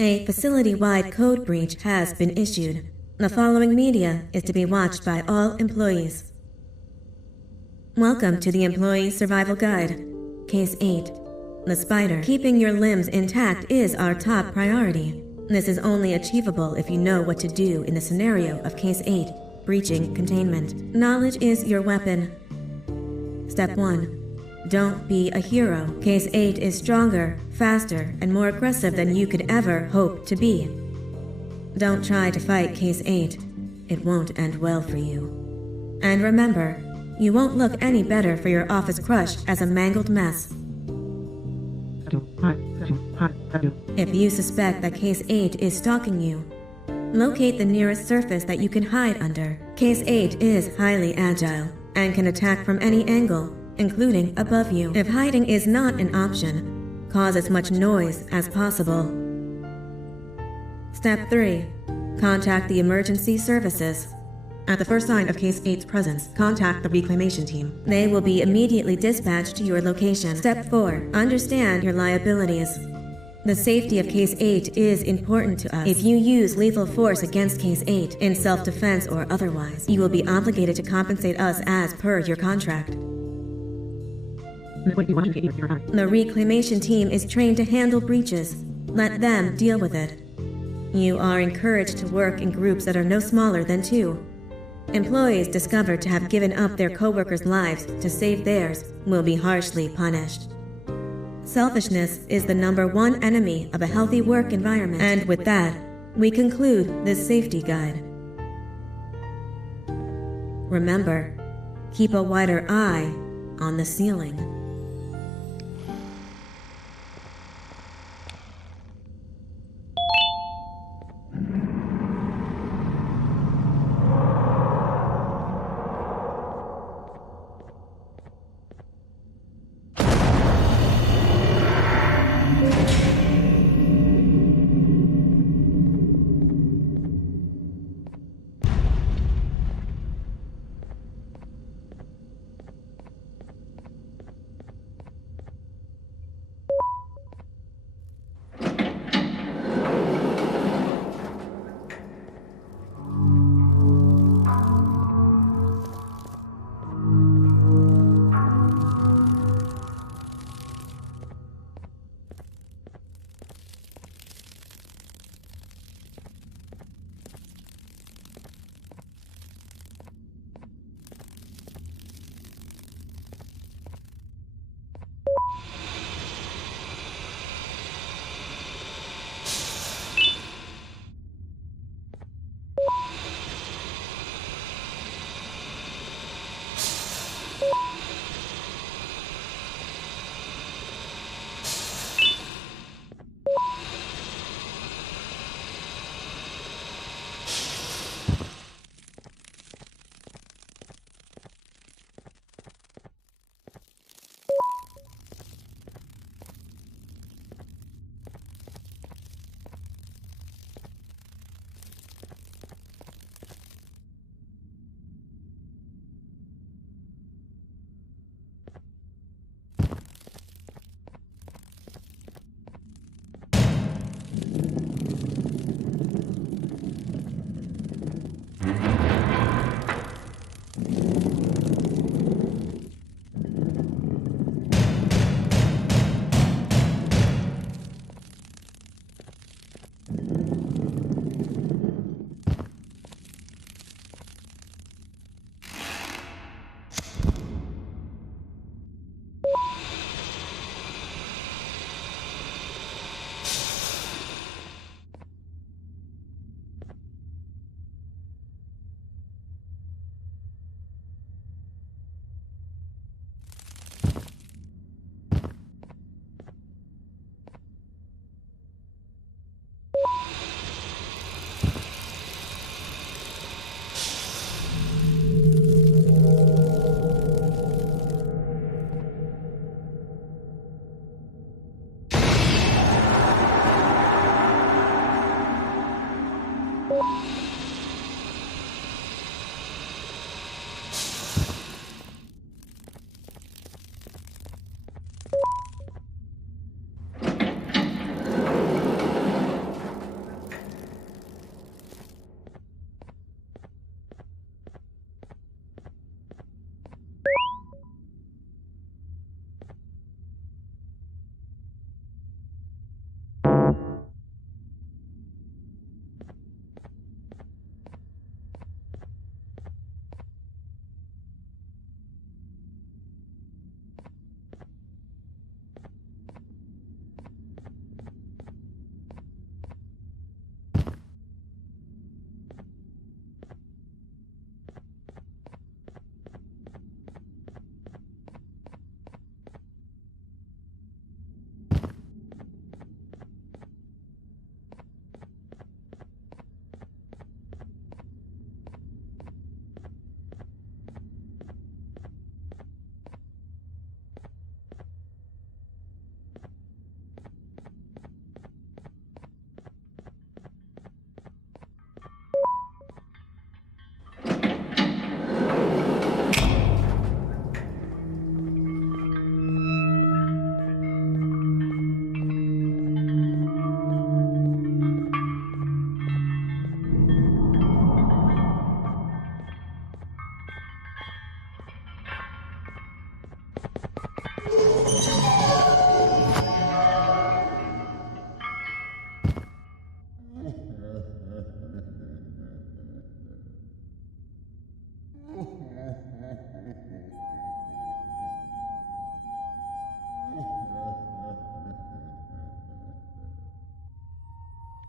A facility-wide code breach has been issued. The following media is to be watched by all employees. Welcome to the Employee Survival Guide. Case 8. The spider. Keeping your limbs intact is our top priority. This is only achievable if you know what to do in the scenario of Case 8, breaching containment. Knowledge is your weapon. Step 1. Don't be a hero. Case 8 is stronger, faster, and more aggressive than you could ever hope to be. Don't try to fight Case 8. It won't end well for you. And remember, you won't look any better for your office crush as a mangled mess. If you suspect that Case 8 is stalking you, locate the nearest surface that you can hide under. Case 8 is highly agile and can attack from any angle, including above you. If hiding is not an option, cause as much noise as possible. Step 3. Contact the emergency services. At the first sign of Case 8's presence, contact the reclamation team. They will be immediately dispatched to your location. Step 4. Understand your liabilities. The safety of Case 8 is important to us. If you use lethal force against Case 8, in self-defense or otherwise, you will be obligated to compensate us as per your contract. The reclamation team is trained to handle breaches. Let them deal with it. You are encouraged to work in groups that are no smaller than 2. Employees discovered to have given up their coworkers' lives to save theirs will be harshly punished. Selfishness is the #1 enemy of a healthy work environment. And with that, we conclude this safety guide. Remember, keep a wider eye on the ceiling.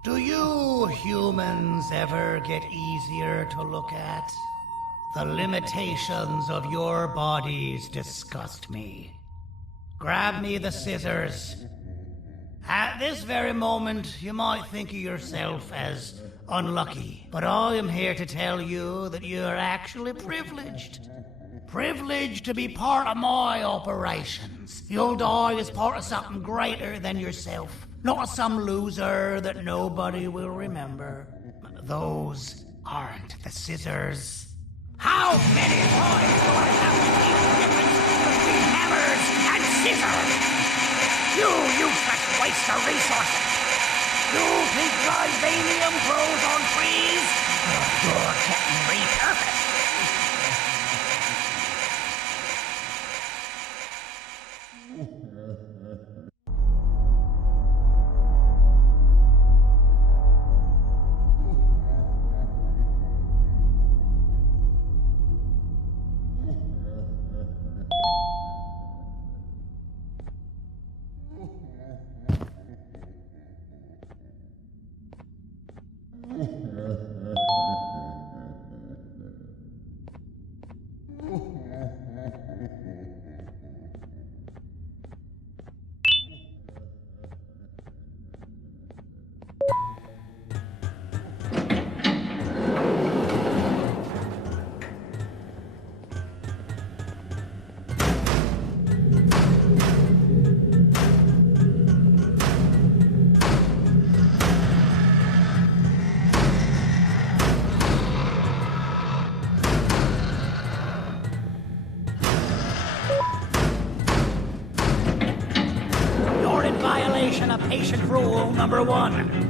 Do you humans ever get easier to look at? The limitations of your bodies disgust me. Grab me the scissors. At this very moment, you might think of yourself as unlucky, but I am here to tell you that you're actually privileged. Privileged to be part of my operations. You'll die as part of something greater than yourself, not as some loser that nobody will remember. Those aren't the scissors. How many times do I have to keep the difference between hammers and scissors? You useless waste of resources! You think vibranium grows on trees? You're getting repurposed. Of patient rule number 1.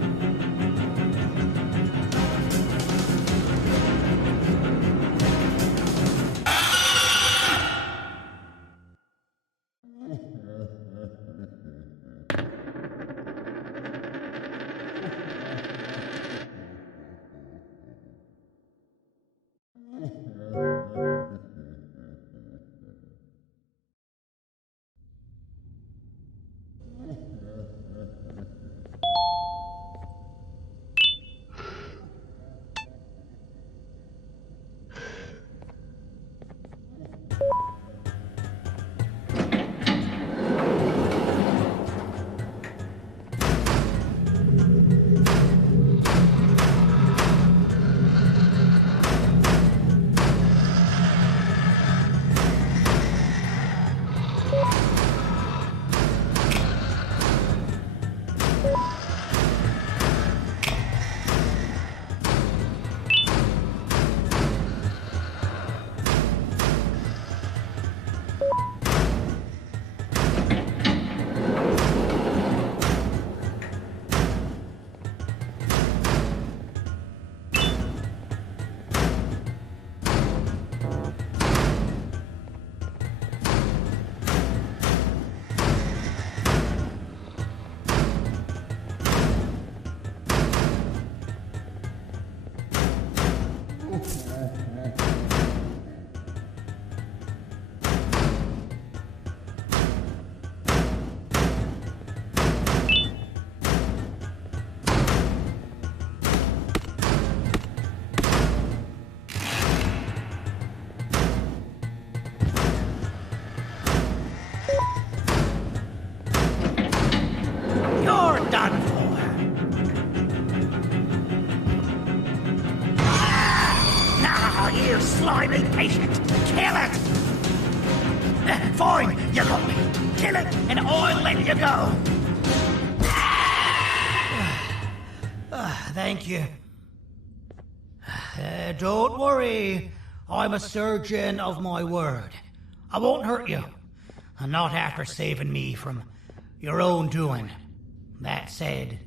Slimy patient! Kill it! Fine, you got me. Kill it, and I'll let you go. Thank you. Don't worry. I'm a surgeon of my word. I won't hurt you. Not after saving me from your own doing. That said,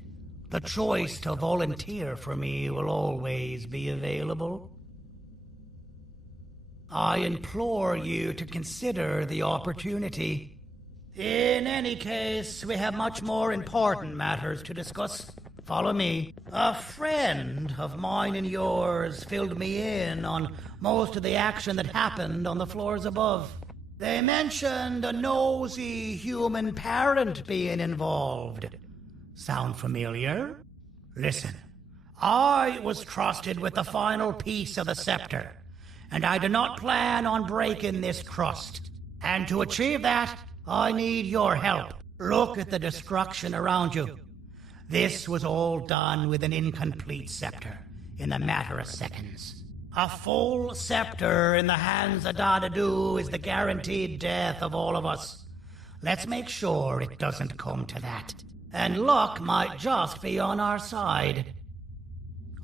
the choice to volunteer for me will always be available. I implore you to consider the opportunity. In any case, we have much more important matters to discuss. Follow me. A friend of mine and yours filled me in on most of the action that happened on the floors above. They mentioned a nosy human parent being involved. Sound familiar? Listen, I was trusted with the final piece of the scepter, and I do not plan on breaking this trust. And to achieve that, I need your help. Look at the destruction around you. This was all done with an incomplete scepter in a matter of seconds. A full scepter in the hands of Dadadu is the guaranteed death of all of us. Let's make sure it doesn't come to that. And luck might just be on our side.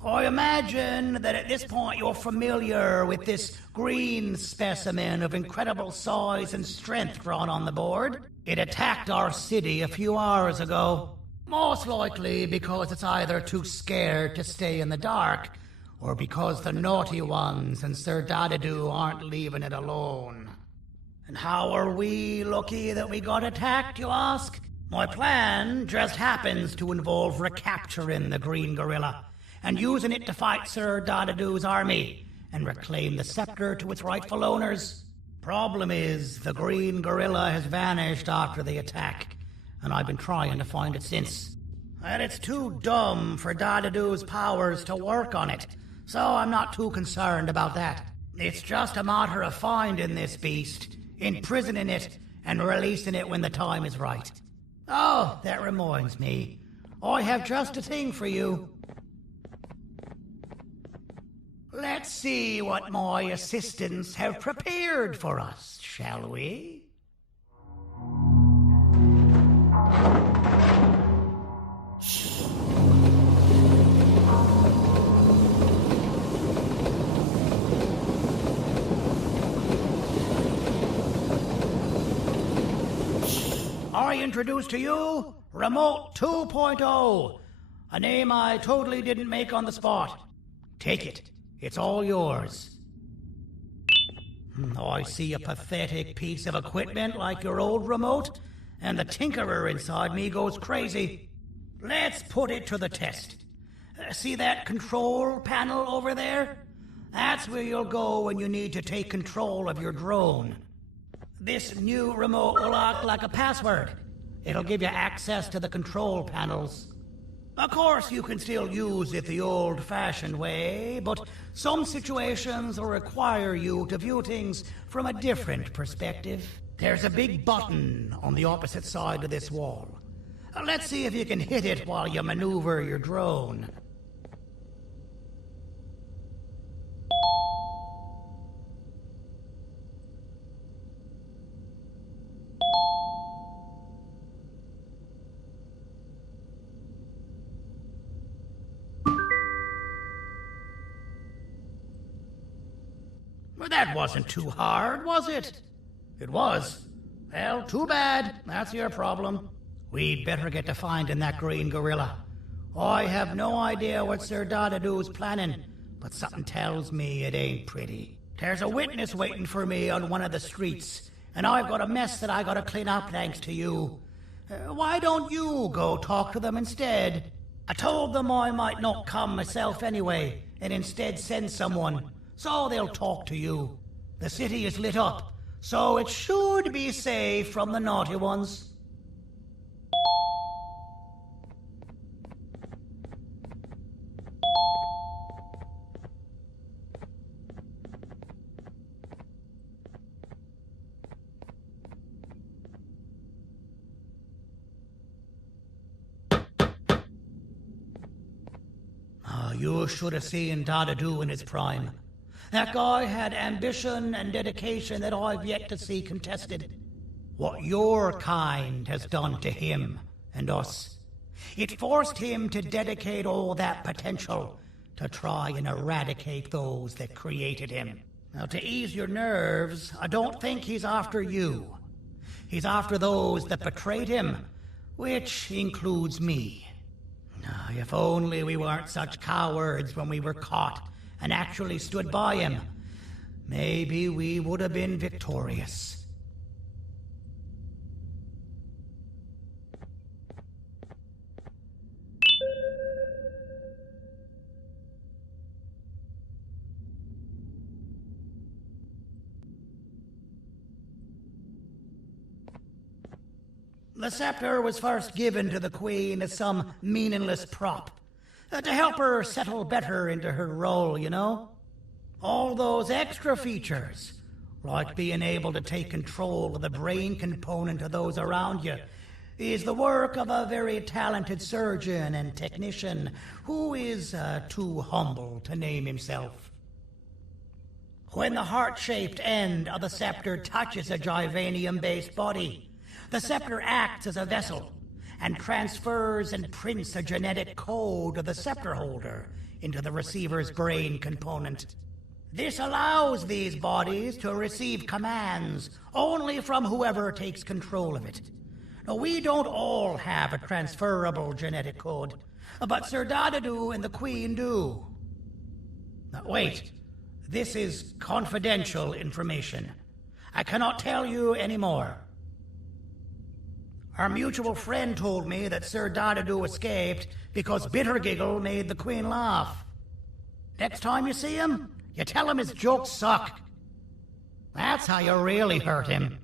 I imagine that at this point you're familiar with this green specimen of incredible size and strength drawn on the board. It attacked our city a few hours ago. Most likely because it's either too scared to stay in the dark, or because the naughty ones and Sir Dadadu aren't leaving it alone. And how are we lucky that we got attacked, you ask? My plan just happens to involve recapturing the green gorilla and using it to fight Sir Dadadu's army and reclaim the scepter to its rightful owners. Problem is, the green gorilla has vanished after the attack, and I've been trying to find it since. And it's too dumb for Dadadu's powers to work on it, so I'm not too concerned about that. It's just a matter of finding this beast, imprisoning it, and releasing it when the time is right. Oh, that reminds me. I have just a thing for you. Let's see what my assistants have prepared for us, shall we? I introduce to you Remote 2.0, a name I totally didn't make on the spot. Take it. It's all yours. I see a pathetic piece of equipment like your old remote, and the tinkerer inside me goes crazy. Let's put it to the test. See that control panel over there? That's where you'll go when you need to take control of your drone. This new remote will act like a password. It'll give you access to the control panels. Of course, you can still use it the old-fashioned way, but some situations will require you to view things from a different perspective. There's a big button on the opposite side of this wall. Let's see if you can hit it while you maneuver your drone. Well, that wasn't too hard, was it? It was. Well, too bad. That's your problem. We'd better get to finding that green gorilla. I have no idea what Sir Dadadu's planning, but something tells me it ain't pretty. There's a witness waiting for me on one of the streets, and I've got a mess that I gotta clean up thanks to you. Why don't you go talk to them instead? I told them I might not come myself anyway, and instead send someone, so they'll talk to you. The city is lit up, so it should be safe from the naughty ones. You should have seen Dadadu in his prime. That guy had ambition and dedication that I've yet to see contested. What your kind has done to him and us. It forced him to dedicate all that potential to try and eradicate those that created him. Now, to ease your nerves, I don't think he's after you. He's after those that betrayed him, which includes me. If only we weren't such cowards when we were caught and actually stood by him, maybe we would have been victorious. The scepter was first given to the Queen as some meaningless prop. To help her settle better into her role, you know? All those extra features, like being able to take control of the brain component of those around you, is the work of a very talented surgeon and technician who is too humble to name himself. When the heart-shaped end of the scepter touches a Givanium-based body, the scepter acts as a vessel and transfers and prints a genetic code of the scepter holder into the receiver's brain component. This allows these bodies to receive commands only from whoever takes control of it. Now, we don't all have a transferable genetic code, but Sir Dadadu and the Queen do. Now, wait. This is confidential information. I cannot tell you any more. Our mutual friend told me that Sir Dadadu escaped because Bittergiggle made the Queen laugh. Next time you see him, you tell him his jokes suck. That's how you really hurt him.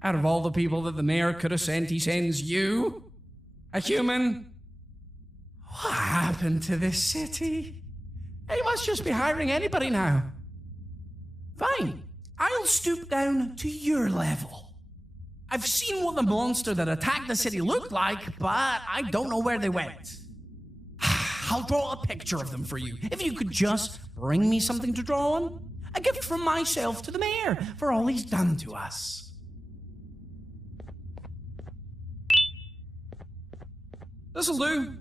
Out of all the people that the mayor could have sent, he sends you? A human? What happened to this city? He must just be hiring anybody now. Fine, I'll stoop down to your level. I've seen what the monster that attacked the city looked like, but I don't know where they went. I'll draw a picture of them for you, if you could just bring me something to draw on. A gift from myself to the mayor for all he's done to us. This'll do.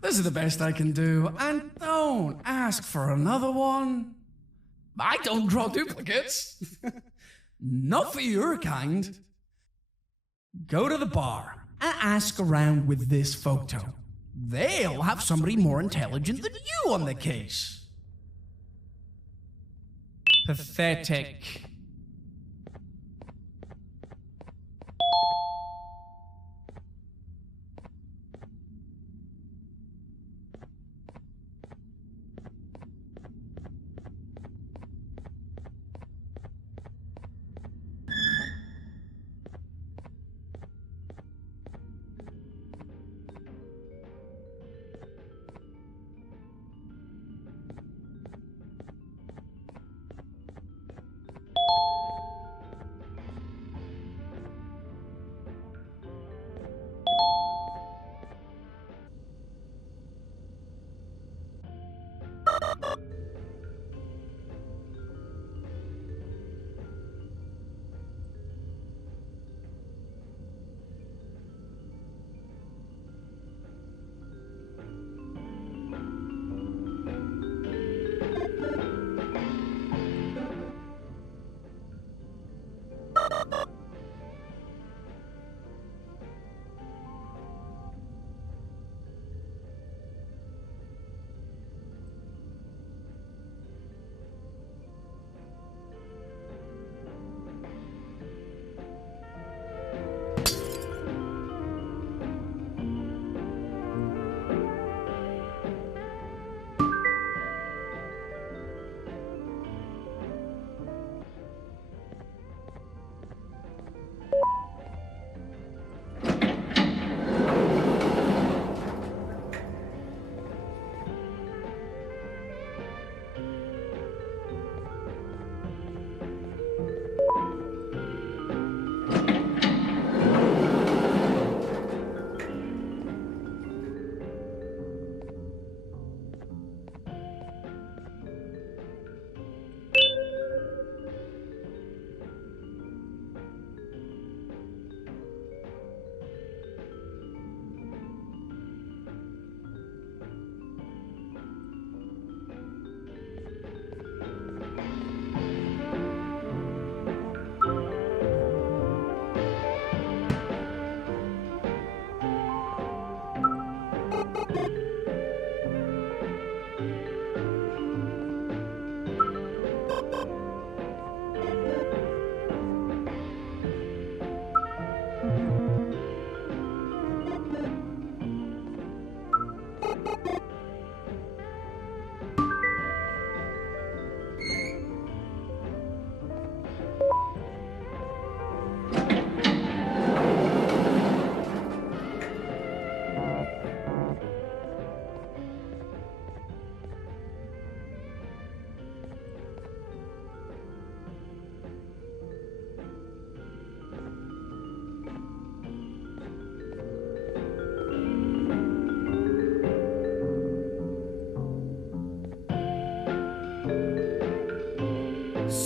This is the best I can do, and don't ask for another one. I don't draw duplicates. Not for your kind. Go to the bar and ask around with this photo. They'll have somebody more intelligent than you on the case. Pathetic.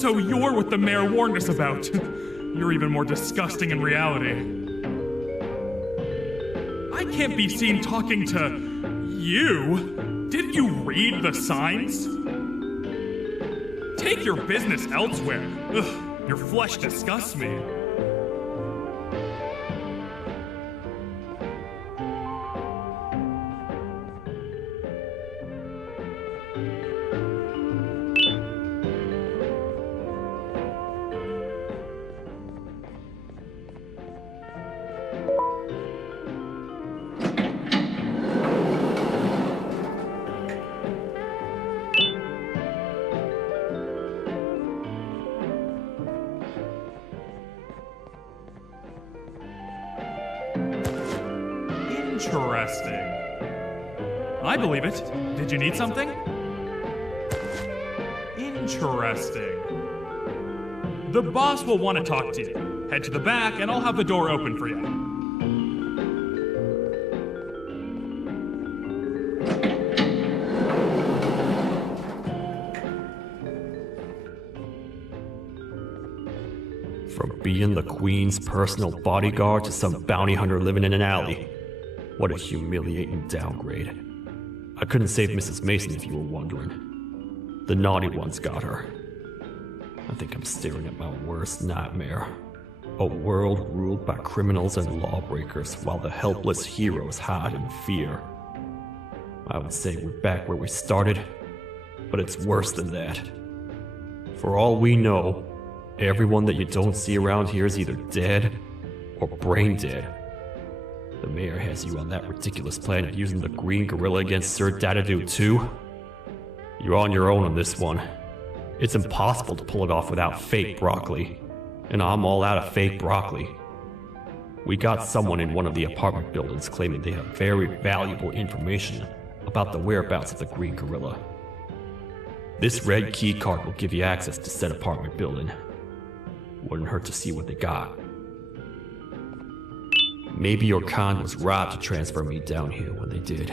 So you're what the mayor warned us about. You're even more disgusting in reality. I can't be seen talking to you. Didn't you read the signs? Take your business elsewhere. Ugh, your flesh disgusts me. Interesting. I believe it. Did you need something? Interesting. The boss will want to talk to you. Head to the back and I'll have the door open for you. From being the Queen's personal bodyguard to some bounty hunter living in an alley. What a humiliating downgrade. I couldn't save Mrs. Mason if you were wondering. The naughty ones got her. I think I'm staring at my worst nightmare. A world ruled by criminals and lawbreakers while the helpless heroes hide in fear. I would say we're back where we started, but it's worse than that. For all we know, everyone that you don't see around here is either dead or brain dead. The mayor has you on that ridiculous plan of using the green gorilla against Sir Dadadoo too? You're on your own on this one. It's impossible to pull it off without fake broccoli. And I'm all out of fake broccoli. We got someone in one of the apartment buildings claiming they have very valuable information about the whereabouts of the green gorilla. This red key card will give you access to said apartment building. Wouldn't hurt to see what they got. Maybe your kind was right to transfer me down here when they did.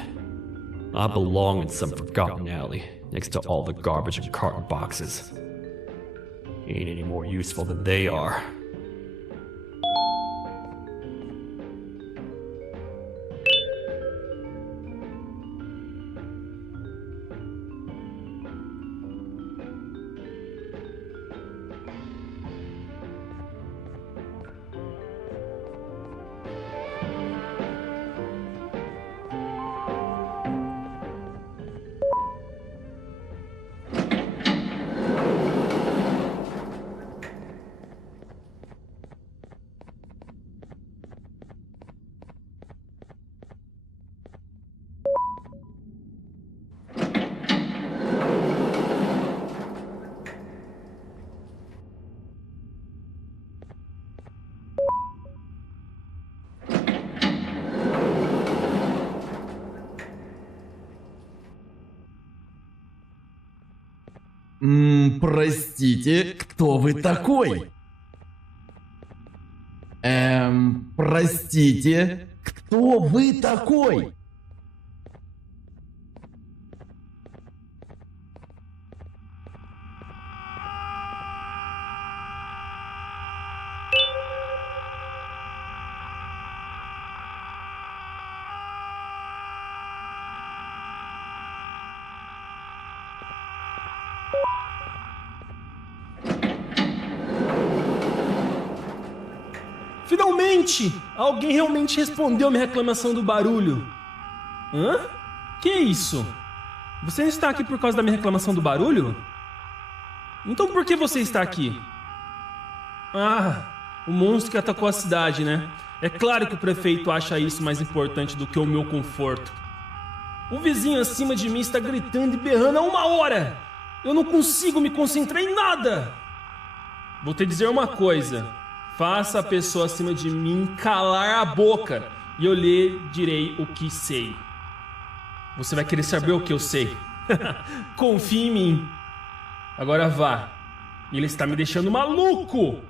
I belong in some forgotten alley, next to all the garbage and carton boxes. Ain't any more useful than they are. Простите, кто вы такой? Простите, кто вы такой? Finalmente! Alguém realmente respondeu a minha reclamação do barulho. Hã? Que isso? Você não está aqui por causa da minha reclamação do barulho? Então por que você está aqui? Ah, o monstro que atacou a cidade, né? É claro que o prefeito acha isso mais importante do que o meu conforto. O vizinho acima de mim está gritando e berrando há 1 hora! Eu não consigo me concentrar em nada! Vou te dizer uma coisa. Faça a pessoa acima de mim calar a boca e eu lhe direi o que sei. Você vai querer saber o que eu sei. Confie em mim. Agora vá. Ele está me deixando maluco.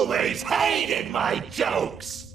always hated my jokes!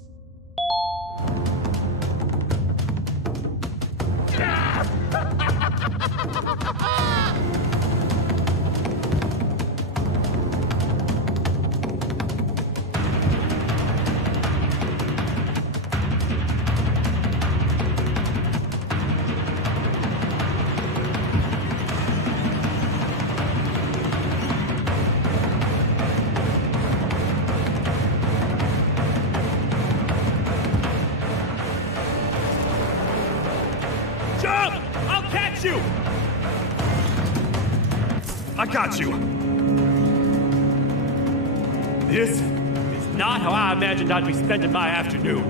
Jump! I'll catch you! I got you. This is not how I imagined I'd be spending my afternoon.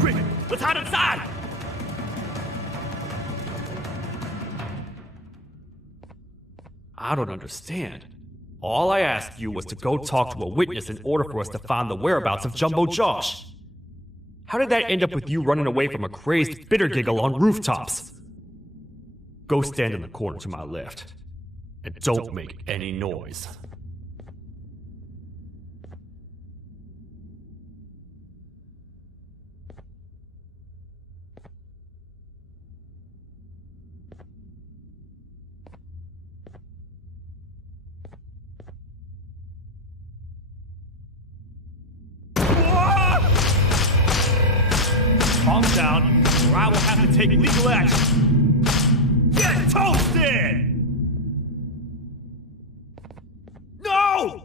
Quick, let's hide inside! I don't understand. All I asked you was to go talk to a witness in order for us to find the whereabouts of Jumbo Josh. How did that end up with you running away from a crazed bitter giggle on rooftops? Go stand in the corner to my left. And don't make any noise. Calm down, or I will have to take legal action. Get toasted! No!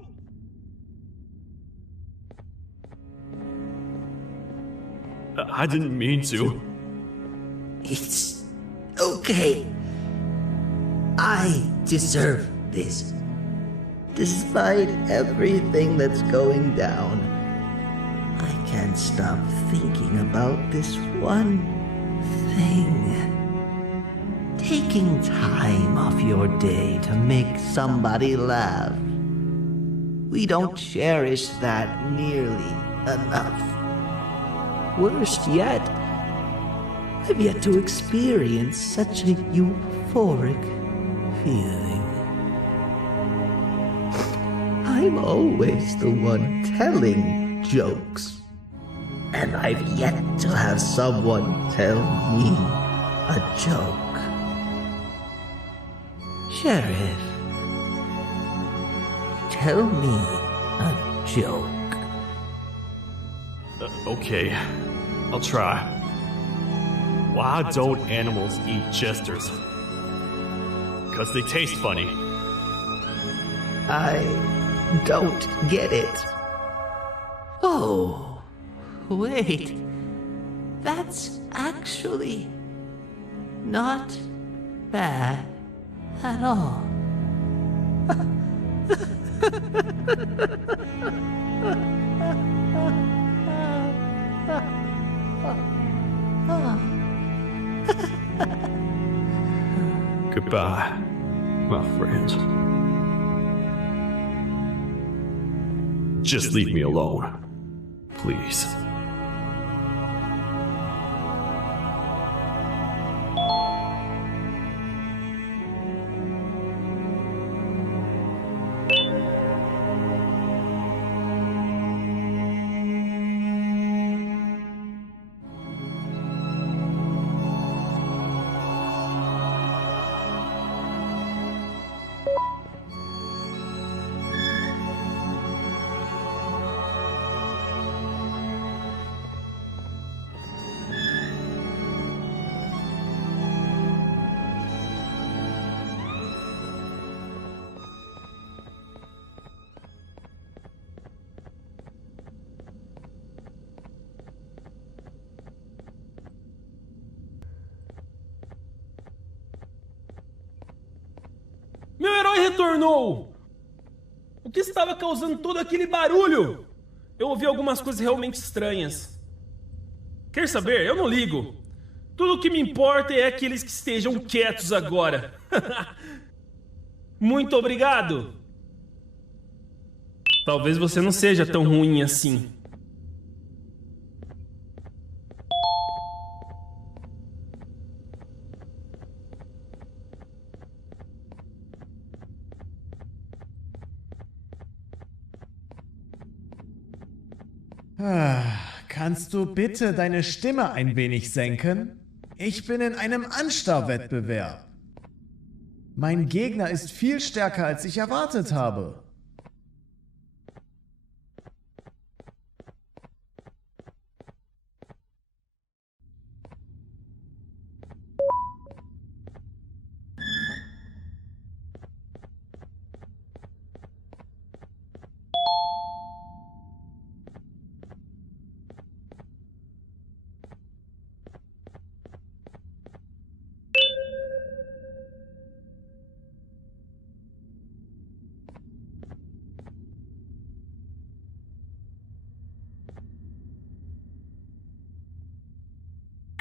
I didn't mean to. It's okay. I deserve this. Despite everything that's going down, I can't stop thinking about this one thing. Taking time off your day to make somebody laugh. We don't cherish that nearly enough. Worst yet, I've yet to experience such a euphoric feeling. I'm always the one telling jokes, and I've yet to have someone tell me a joke. Sheriff, tell me a joke. Okay, I'll try. Why don't animals eat jesters? 'Cause they taste funny. I don't get it. Oh, wait. That's actually not bad at all. Goodbye, my friend. Just leave me alone, please. Meu herói retornou! O que estava causando todo aquele barulho? Eu ouvi algumas coisas realmente estranhas. Quer saber? Eu não ligo. Tudo o que me importa é que eles que estejam quietos agora. Muito obrigado! Talvez você não seja tão ruim assim. Kannst du bitte deine Stimme ein wenig senken? Ich bin in einem Anstarrwettbewerb. Mein Gegner ist viel stärker, als ich erwartet habe.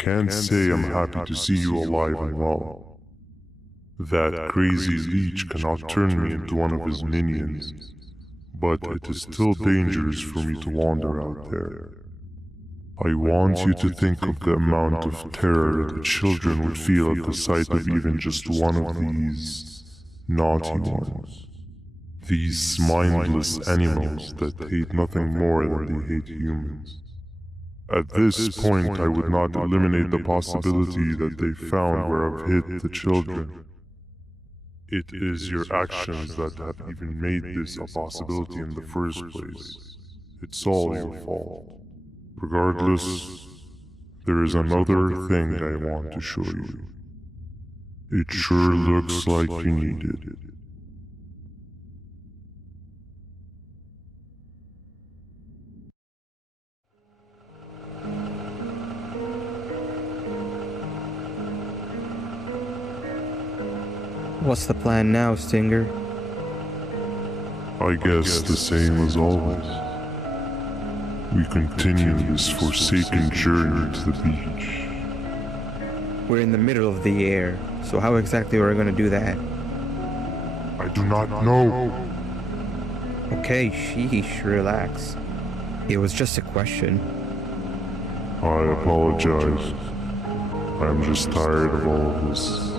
Can't say I'm happy to see you alive and well. That crazy leech cannot turn me into one of his minions, but it is still dangerous for me to wander out there. I want you to think of the amount of terror the children would feel at the sight of even just one of these naughty ones. These mindless animals that hate nothing more than they hate humans. At this point, I would not eliminate the possibility that they found where I've hid the children. It is your actions that have even made this a possibility in the first place. It's all your fault. Regardless, there is another thing I want to show you. It sure looks like you need it. What's the plan now, Stinger? I guess the same as always. We continue this forsaken journey to the beach. We're in the middle of the air, so how exactly are we going to do that? I do not know. Okay, sheesh, relax. It was just a question. I apologize. I'm just tired of all of this.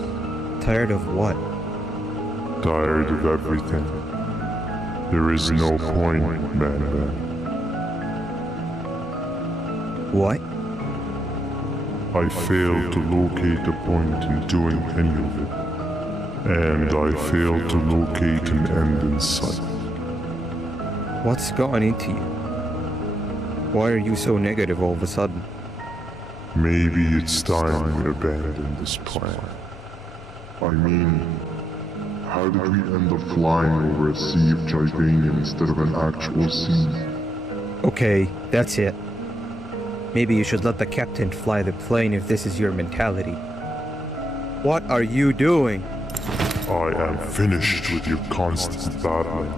Tired of what? Tired of everything. There is no point, banban. What? I failed to locate a point in doing any of it. And I failed to locate an end in sight. What's gotten into you? Why are you so negative all of a sudden? Maybe it's time we abandon this plan. I mean, how did we end up flying over a sea of Givania instead of an actual sea? Okay, that's it. Maybe you should let the captain fly the plane if this is your mentality. What are you doing? I am finished with your constant battling.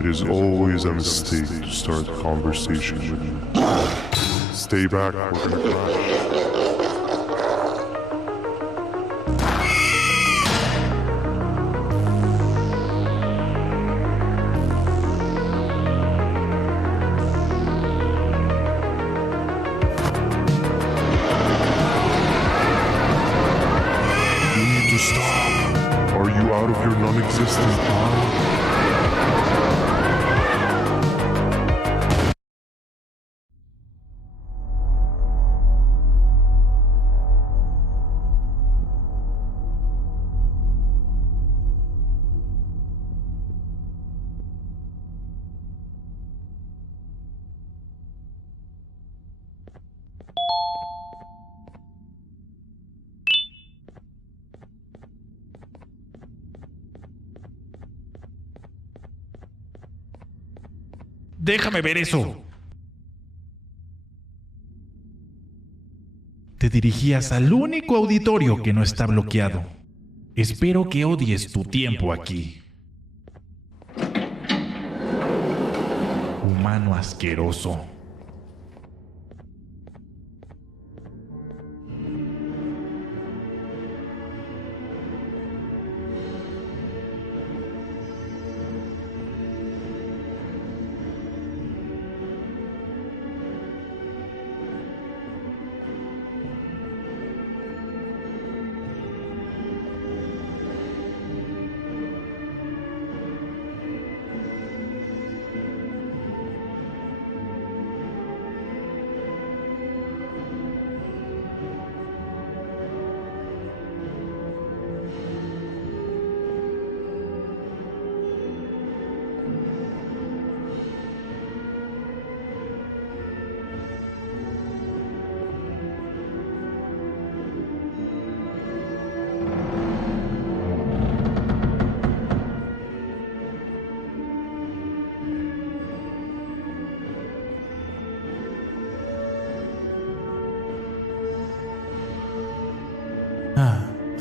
It is always a mistake to start a conversation with you. Stay back, we're gonna crash. Out of your non-existent mind? Déjame ver eso. Te dirigías al único auditorio que no está bloqueado. Espero que odies tu tiempo aquí. Humano asqueroso.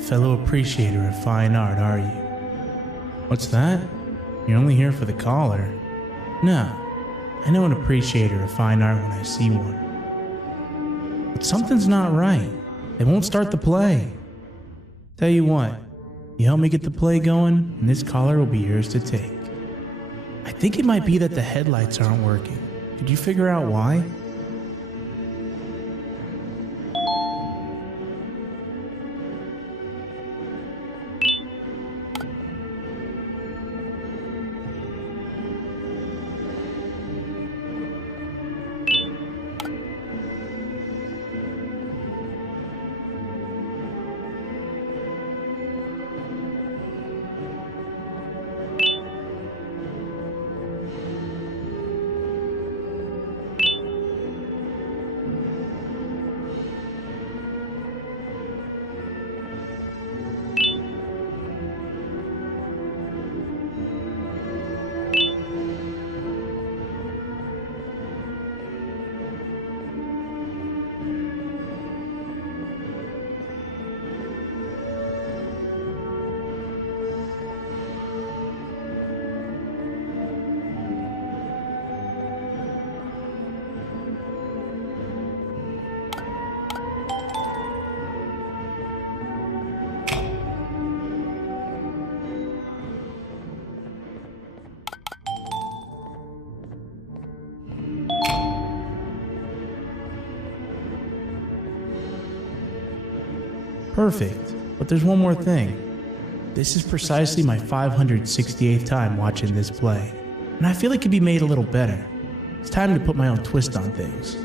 fellow appreciator of fine art, are you? What's that? You're only here for the collar. No, I know an appreciator of fine art when I see one. But something's not right. They won't start the play. Tell you what, you help me get the play going, and this collar will be yours to take. I think it might be that the headlights aren't working. Could you figure out why? Perfect. But there's one more thing. This is precisely my 568th time watching this play, and I feel it could be made a little better. It's time to put my own twist on things.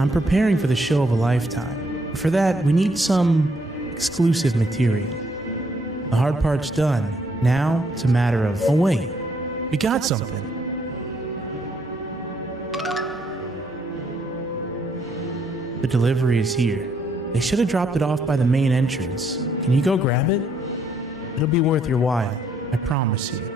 I'm preparing for the show of a lifetime, but for that, we need some exclusive material. The hard part's done. Now, it's a matter of, oh wait, we got something. The delivery is here. They should have dropped it off by the main entrance. Can you go grab it? It'll be worth your while, I promise you.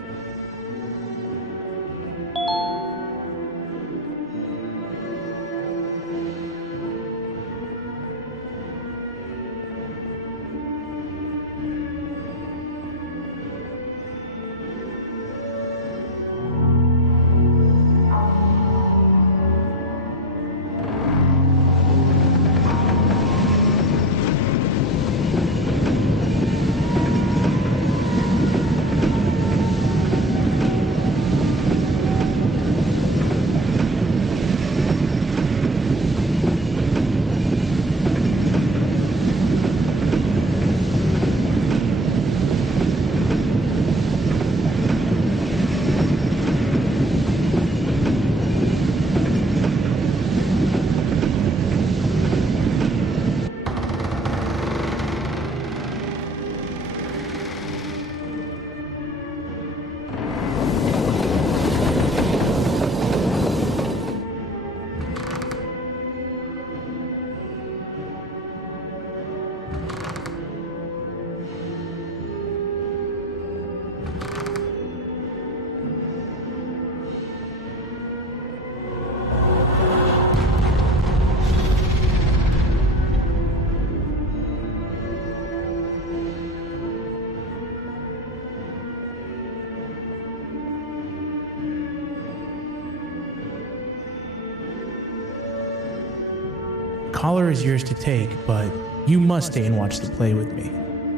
Collar is yours to take, but you must stay and watch the play with me.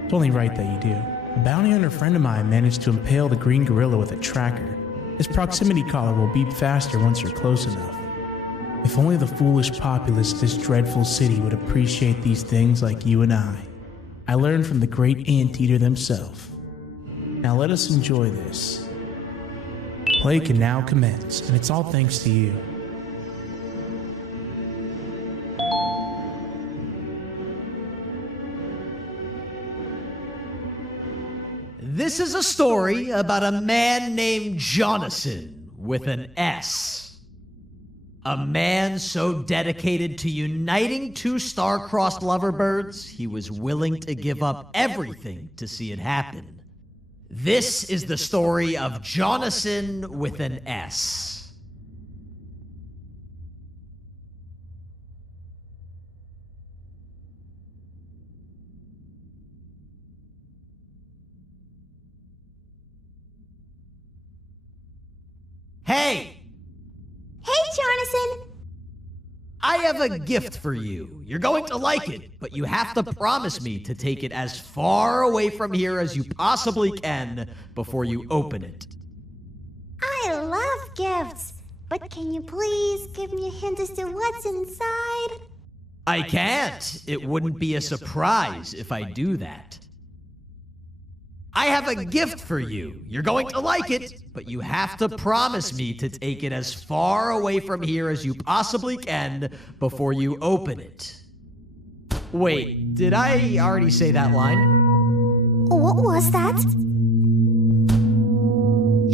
It's only right that you do. A bounty hunter friend of mine managed to impale the green gorilla with a tracker. This proximity collar will beep faster once you're close enough. If only the foolish populace of this dreadful city would appreciate these things like you and I. I learned from the great anteater themselves. Now let us enjoy this. Play can now commence, and it's all thanks to you. This is a story about a man named Jonathan with an S. A man so dedicated to uniting two star-crossed loverbirds, he was willing to give up everything to see it happen. This is the story of Jonathan with an S. Hey! Hey, Jonathan! I have a gift for you. You're going to like it, but you have to promise me to take it as far away from here as you possibly can before you open it. I love gifts, but can you please give me a hint as to what's inside? I can't. It wouldn't be a surprise if I do that. I have a gift for you. You're going to like it, but you have to promise me to take it as far away from here as you possibly can before you open it. Wait, did I already say that line? What was that?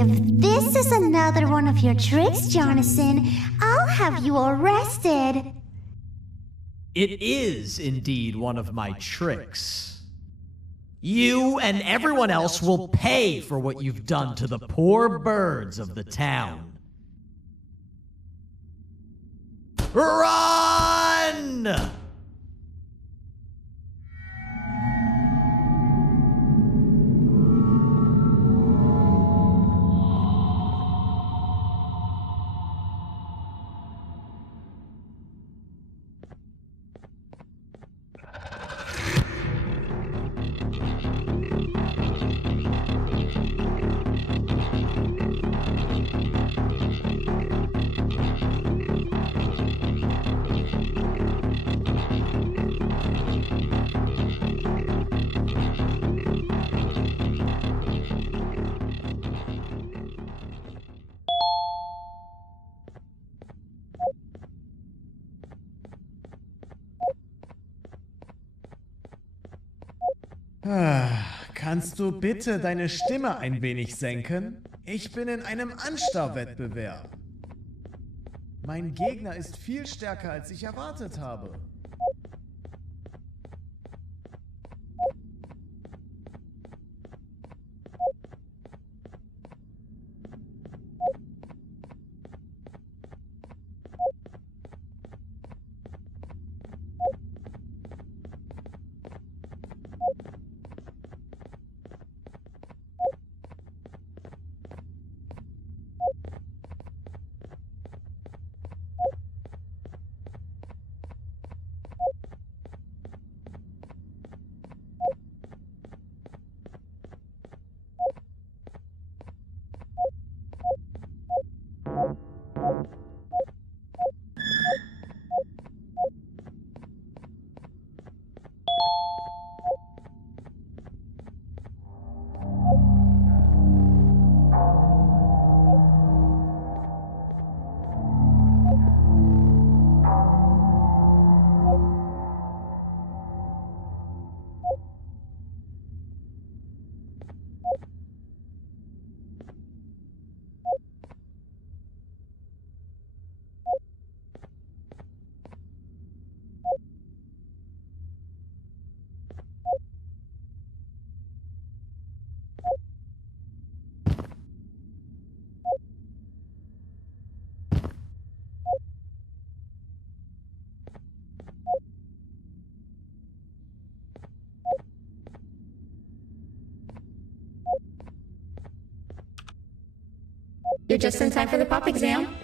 If this is another one of your tricks, Jonathan, I'll have you arrested. It is indeed one of my tricks. You and everyone else will pay for what you've done to the poor birds of the town. Run! Kannst du bitte deine Stimme ein wenig senken? Ich bin in einem Anstarrwettbewerb. Mein Gegner ist viel stärker, als ich erwartet habe. You're just in time for the pop exam.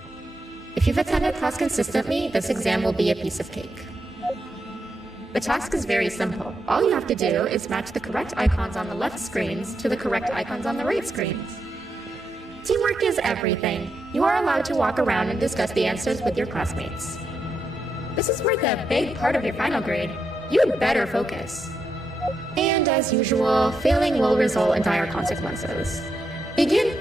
If you've attended class consistently, this exam will be a piece of cake. The task is very simple. All you have to do is match the correct icons on the left screens to the correct icons on the right screens. Teamwork is everything. You are allowed to walk around and discuss the answers with your classmates. This is worth a big part of your final grade. You'd better focus. And as usual, failing will result in dire consequences. Begin!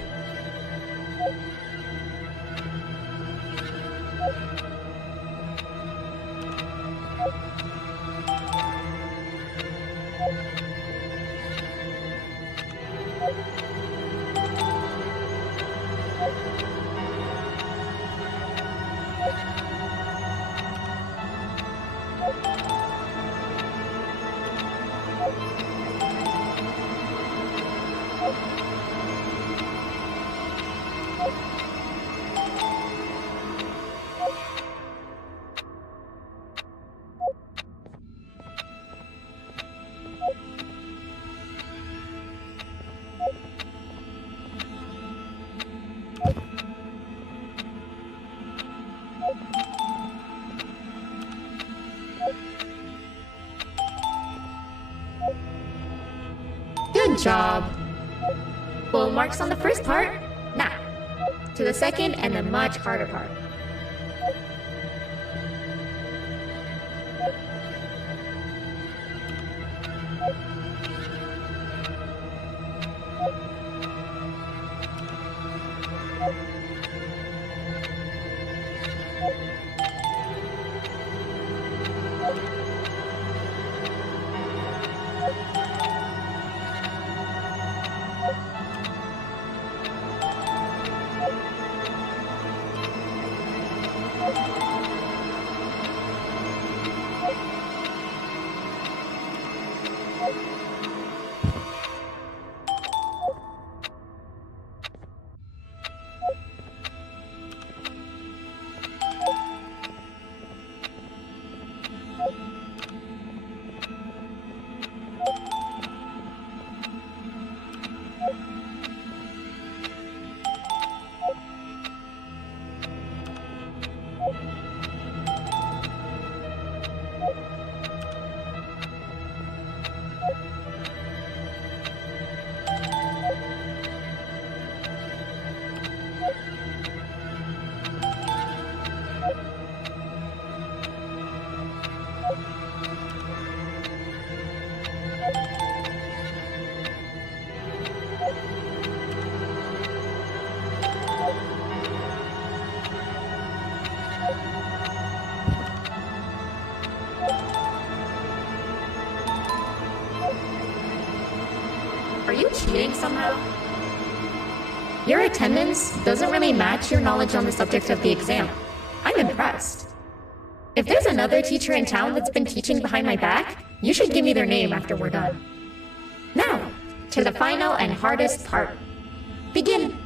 job. Full marks on the first part. Now, to the second and the much harder part. Are you cheating somehow? Your attendance doesn't really match your knowledge on the subject of the exam. I'm impressed. If there's another teacher in town that's been teaching behind my back, you should give me their name after we're done. Now, to the final and hardest part. Begin.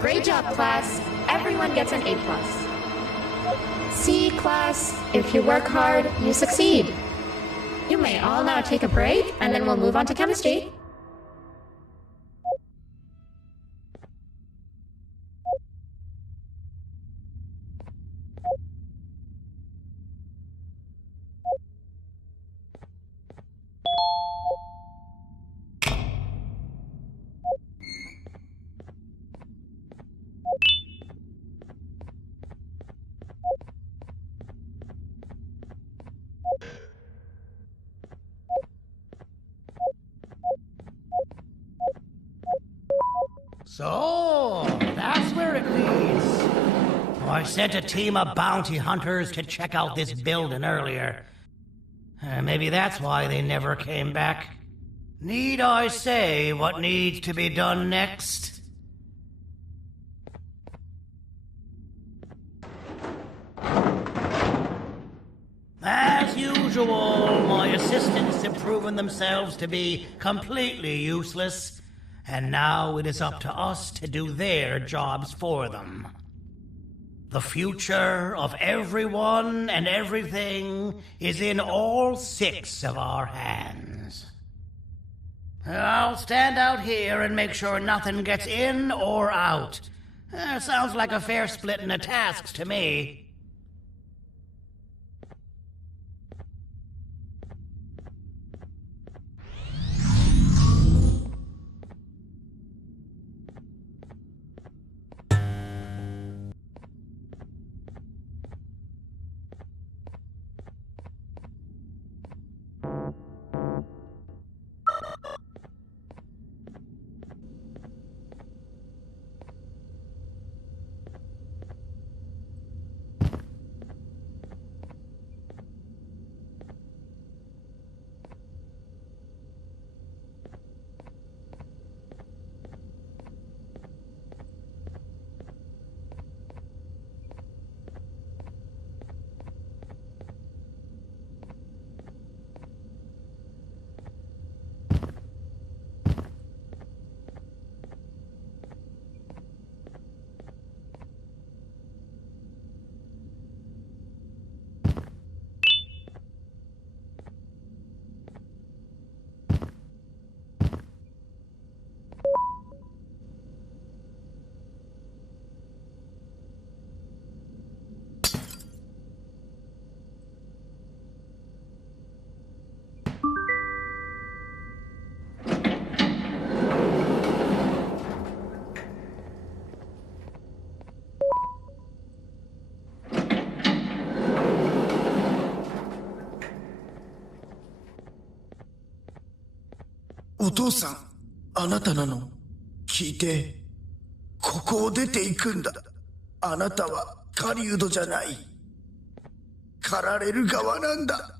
Great job, class. Everyone gets an A+. See, class, if you work hard, you succeed. You may all now take a break, and then we'll move on to chemistry. So, that's where it leads. I sent a team of bounty hunters to check out this building earlier. Maybe that's why they never came back. Need I say what needs to be done next? usual, my assistants have proven themselves to be completely useless, and now it is up to us to do their jobs for them. The future of everyone and everything is in all 6 of our hands. I'll stand out here and make sure nothing gets in or out. Sounds like a fair splitting of tasks to me.お父さん、あなたなの？聞いて、ここを出ていくんだ。あなたは狩人じゃない。狩られる側なんだ。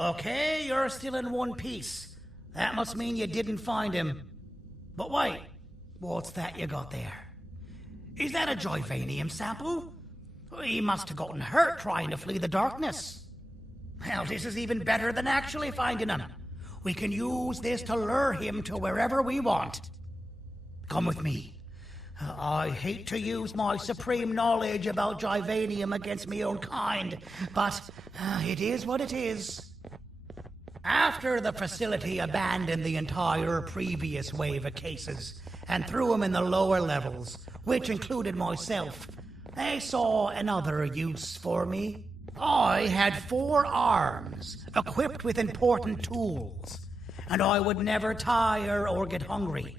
Okay, you're still in one piece. That must mean you didn't find him. But wait, what's that you got there? Is that a Joyvanium sample? He must have gotten hurt trying to flee the darkness. Well, this is even better than actually finding him. We can use this to lure him to wherever we want. Come with me. I hate to use my supreme knowledge about Joyvanium against my own kind, but it is what it is. After the facility abandoned the entire previous wave of cases and threw them in the lower levels, which included myself, they saw another use for me. I had 4 arms, equipped with important tools, and I would never tire or get hungry.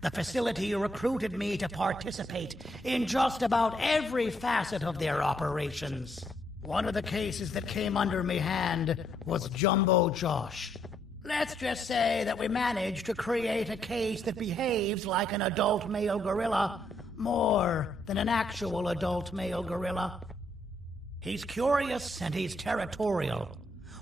The facility recruited me to participate in just about every facet of their operations. One of the cases that came under me hand was Jumbo Josh. Let's just say that we managed to create a case that behaves like an adult male gorilla more than an actual adult male gorilla. He's curious and he's territorial.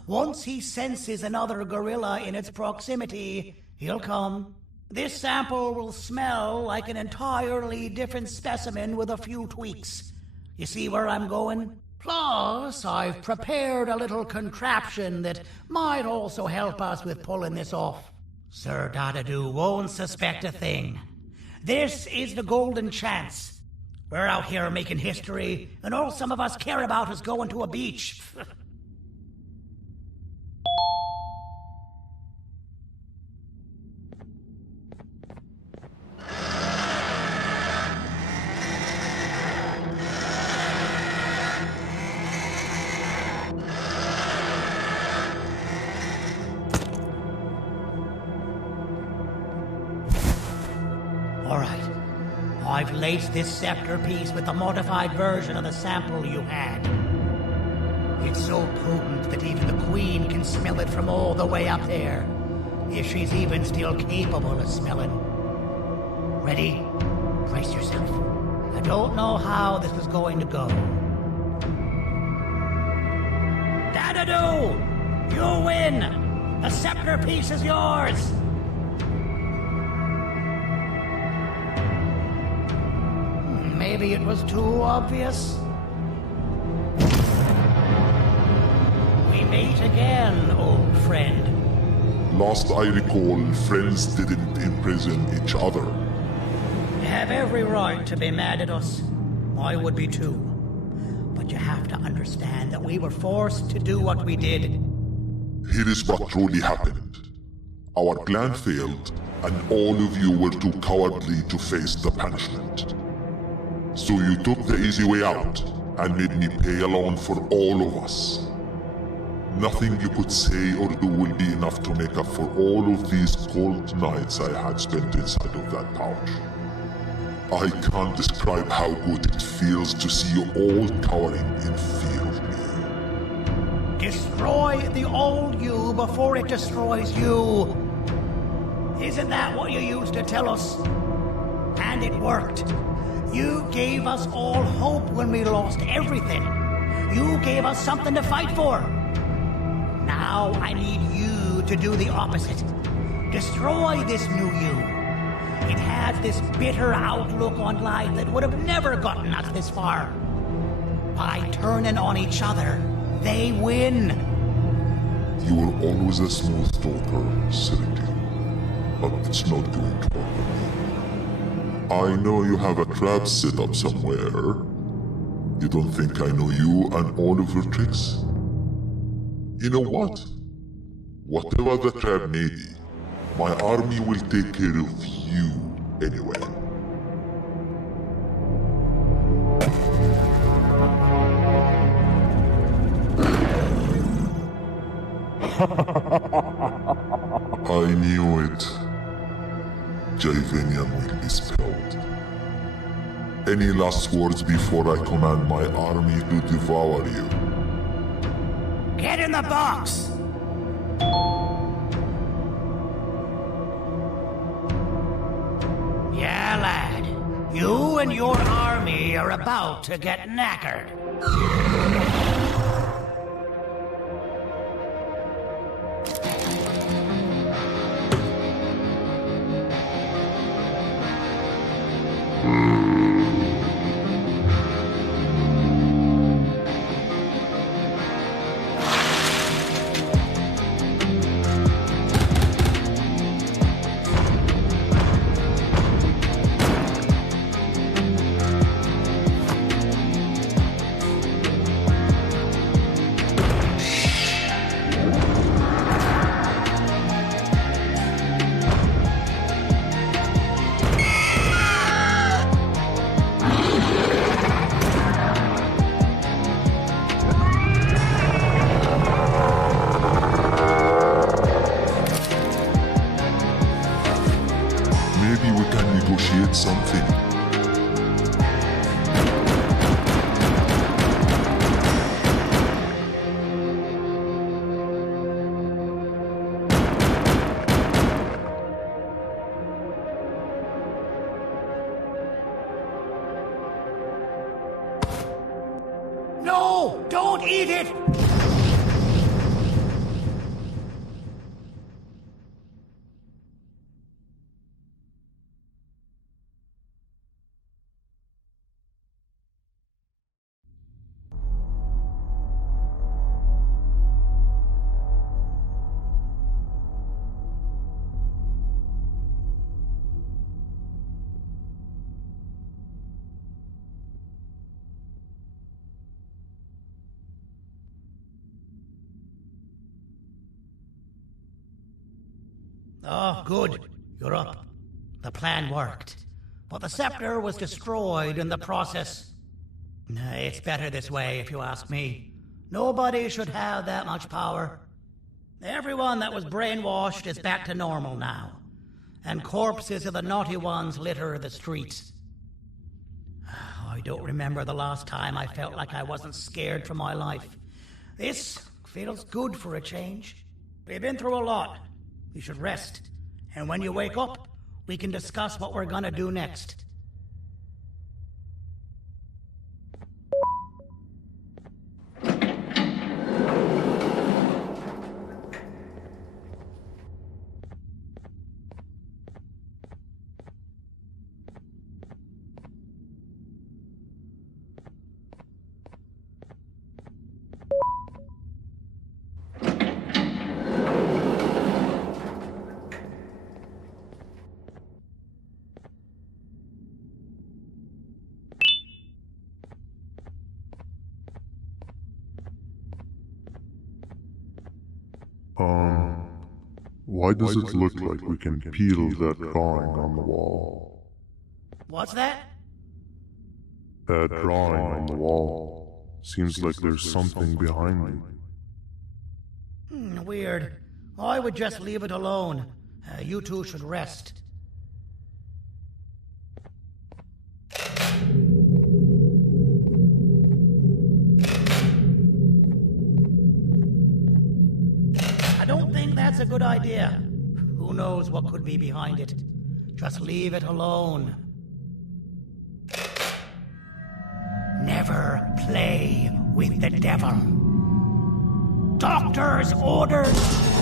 Once he senses another gorilla in its proximity, he'll come. This sample will smell like an entirely different specimen with a few tweaks. You see where I'm going? Plus, I've prepared a little contraption that might also help us with pulling this off. Sir Dadadoo won't suspect a thing. This is the golden chance. We're out here making history, and all some of us care about is going to a beach. All right. I've laced this scepter piece with the modified version of the sample you had. It's so potent that even the Queen can smell it from all the way up there, if she's even still capable of smelling. Ready? Brace yourself. I don't know how this is going to go. Dadadoo! You win! The scepter piece is yours! Maybe it was too obvious. We meet again, old friend. Last I recall, friends didn't imprison each other. You have every right to be mad at us. I would be too. But you have to understand that we were forced to do what we did. Here is what truly happened. Our plan failed, and all of you were too cowardly to face the punishment. So you took the easy way out, and made me pay alone for all of us. Nothing you could say or do will be enough to make up for all of these cold nights I had spent inside of that pouch. I can't describe how good it feels to see you all cowering in fear of me. Destroy the old you before it destroys you. Isn't that what you used to tell us? And it worked. You gave us all hope when we lost everything. You gave us something to fight for. Now I need you to do the opposite. Destroy this new you. It has this bitter outlook on life that would have never gotten us this far. By turning on each other, they win. You were always a smooth talker, Cyril, but it's not going to work. I know you have a trap set up somewhere. You don't think I know you and all of your tricks? You know what? Whatever the trap may be, my army will take care of you anyway. I knew it. Joyvanium will be spilled. Any last words before I command my army to devour you? Get in the box! Yeah, lad. You and your army are about to get knackered. Maybe we can negotiate something. No! Don't eat it! Oh, good. You're up. The plan worked. But the scepter was destroyed in the process. It's better this way, if you ask me. Nobody should have that much power. Everyone that was brainwashed is back to normal now. And corpses of the naughty ones litter the streets. I don't remember the last time I felt like I wasn't scared for my life. This feels good for a change. We've been through a lot. You should rest. And when you wake up, we can discuss what we're gonna do next. Why does it look like we can peel that drawing on the wall? What's that? That drawing on the wall. Seems like there's something behind it. Weird. I would just leave it alone. You two should rest. I don't think that's a good idea. Who knows what could be behind it? Just leave it alone. Never play with the devil. Doctor's orders!